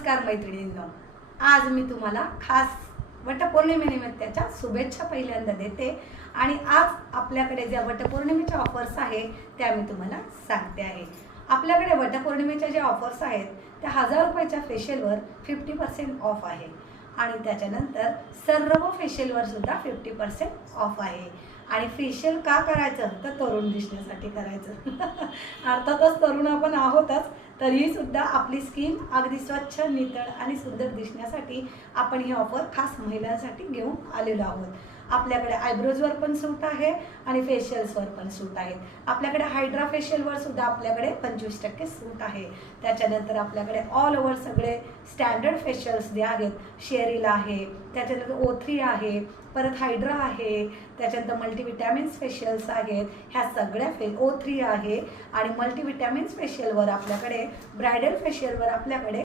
नमस्कार मैत्रिणींनो, आज मी तुम्हाला खास वटपौर्णिमेनिमित्ताच्या शुभेच्छा पहिल्यांदा देते आणि आज आपल्याकडे ज्या वटपौर्णिमेच्या ऑफर्स आहे त्या मी तुम्हाला सांगते आहे। आपल्याकडे वटपौर्णिमेच्या ज्या ऑफर्स आहेत त्या 1000 रुपयाच्या फेशियलवर 50% ऑफ आहे आणि त्याच्यानंतर सर्व फेशियलवर सुद्धा 50% ऑफ आहे। आणि फेशियल का करायचं तर तरुण दिसण्यासाठी करायचं अर्थातच तरुण आपण आहोतच, तरीही सुद्धा आपली स्किन अगदी स्वच्छ नितळ आणि सुंदर दिसण्यासाठी आपण ही ऑफर खास महिलांसाठी घेऊन आलेलो आहोत। आपल्याकडे आयब्रोजवर पण सूट आहे आणि फेशियल्सवर पण सूट आहे। आपल्याकडे हायड्रा फेशियलवर सुद्धा आपल्याकडे 25% सूट आहे। त्याच्यानंतर आपल्याकडे ऑल ओव्हर सगळे स्टँडर्ड फेशियल्स जे आहेत, शेरिल आहे, त्याच्यानंतर O3 आहे, परत हायड्रा आहे, त्याच्यानंतर मल्टीविटॅमिन्स फेशियल्स आहेत, ह्या सगळ्या O3 आहे आणि मल्टीविटॅमिन्स फेशियलवर आपल्याकडे ब्रायडल फेशियलवर आपल्याकडे